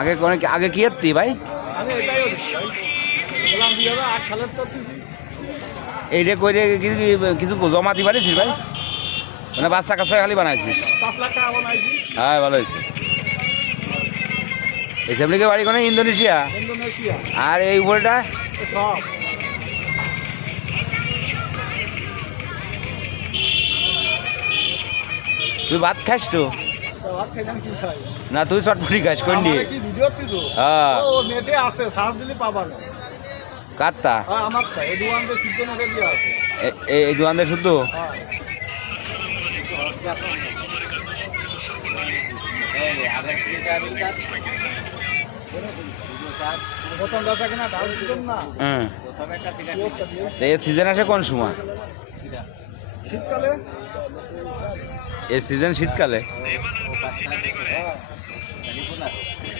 আগে অনেক আগে কি এত্তি ভাই? আমি এটাই বললাম 2008 সালের তো দিছি। এইটা করে কিছু জমা দি পারিস ভাই? মানে বাচ্চা কাচ্চা খালি বানাইছিস? 5 লাখ টাকা বানাইছি। হ্যাঁ ভালো হয়েছে। এই সামনে বাড়ি কোনো ইন্দোনেশিয়া? ইন্দোনেশিয়া। আর এই উপরটা? সব। তুই ভাত খাস তো? ভাত খাইলাম কি খাই? না তুই চটপটি খাস কোন দিয়ে? কি ভিডিও দিছো? হ্যাঁ। ও নেটে আছে, সার্চ দিলে পাবা না। কাটতা? হ্যাঁ আমার তা এই দোকানে সিদ্ধ নেটে দিয়ে আছে। এই দোকানদার শুধু? হ্যাঁ। প্রথম কথা কিনা ডাল সিজন না। হুম। পেঁয়াজটা দিয়ে। তো এর সিজন আসে কোন সময়? শীতকালে। এর সিজন শীতকালে? হ্যাঁ।